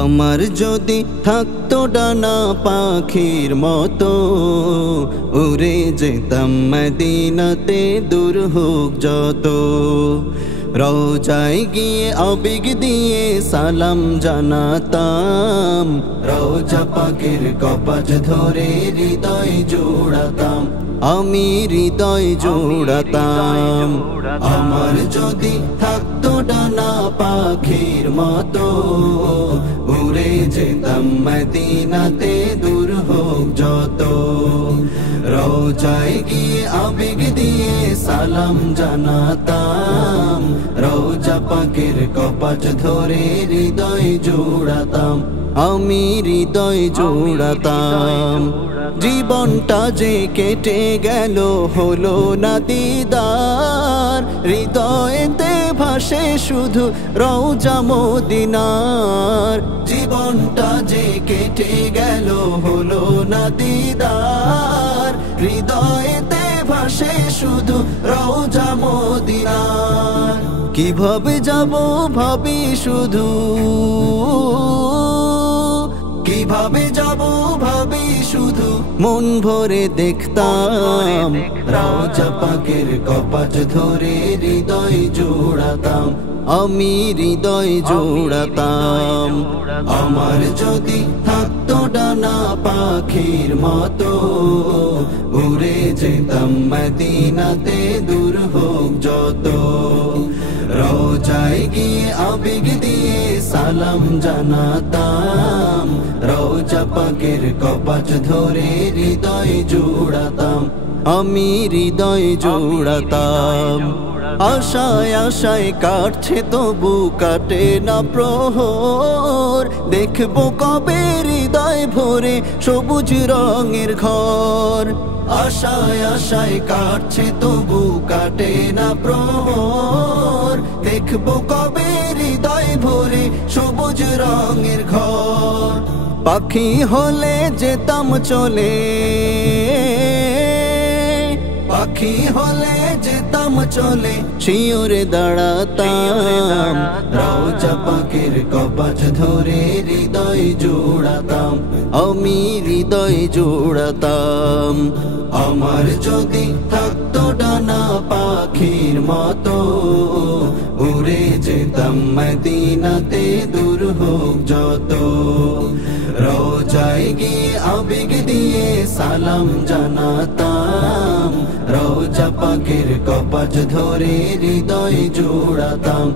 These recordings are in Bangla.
আমার যদি থাকতো ডানা পাখির মতো, উড়ে যেতাম মদিনাতে দূর হোক যত। রওজায় গিয়ে আবেগ দিয়ে সালাম জানাতাম, রওজা পাকের কপাট ধরে হৃদয় জোড়াতাম, আমি হৃদয় জোড়াতাম। আমার যদি থাকতো ডানা পাখির মতো, উড়ে যেতাম মদিনাতে দূর হোক যত। রওজায় গিয়ে আবেগ দিয়ে সালাম জানাতাম, রওজা পাকের কপাট ধরে হৃদয় জোড়াতাম, আমি হৃদয় জোড়াতাম। জীবনটা যে কেটে গেল হলো না দিদার, হৃদয়েতে ভাসে শুধু রওজা মদিনার। জীবনটা যে কেটে গেল হলো না দিদার, হৃদয়েতে ভাসে শুধু রওজা মদিনার। কিভাবে যাব ভাবি শুধু, কিভাবে যাব ভাবি শুধু, মন ভরে দেখতাম রওজা পাকের কপাট ধরে হৃদয় জোড়াতাম, আমি হৃদয় জোড়াতাম। আমার যদি থাকতো ডানা পাখির মতো, উড়ে যেতাম মদিনাতে দূর হোক যত। রওজায় গিয়ে আবেগ দিয়ে সালাম জানাতাম, রওজা পাকের কপাট ধরে হৃদয় জোড়াতাম, আমি হৃদয় জোড়াতাম। আশায় আশায় কাটছে তবু কাটে না প্রহর, দেখবো কবে হৃদয় ভরে সবুজ রঙের ঘর। আশায় আশায় কাটছে তবু কাটে না প্রহর, দেখবো কবে হৃদয় ভরে সবুজ রঙের ঘর। পাখি হলে যেতাম চলে, পাখি হলে যেতাম চলে, শিওরে দাঁড়াতাম, রওজা পাকের কপাট ধরে হৃদয় জোড়াতাম, আমি হৃদয় জোড়াতাম। আমার যদি থাকতো ডানা পাখির মতো, উড়ে যেতাম মদিনাতে দূর হোক যত। রওজায় গিয়ে আবেগ দিয়ে সালাম জানাতাম, রওজা পাকের কপাট ধরে হৃদয় জোড়াতাম,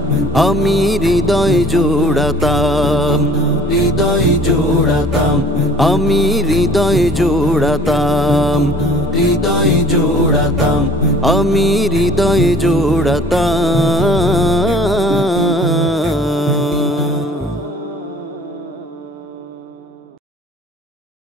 আমি হৃদয় জোড়াতাম, হৃদয় জোড়াতাম, আমি হৃদয় জোড়াতাম, হৃদয় জোড়াতাম, আমি হৃদয় জোড়াতাম।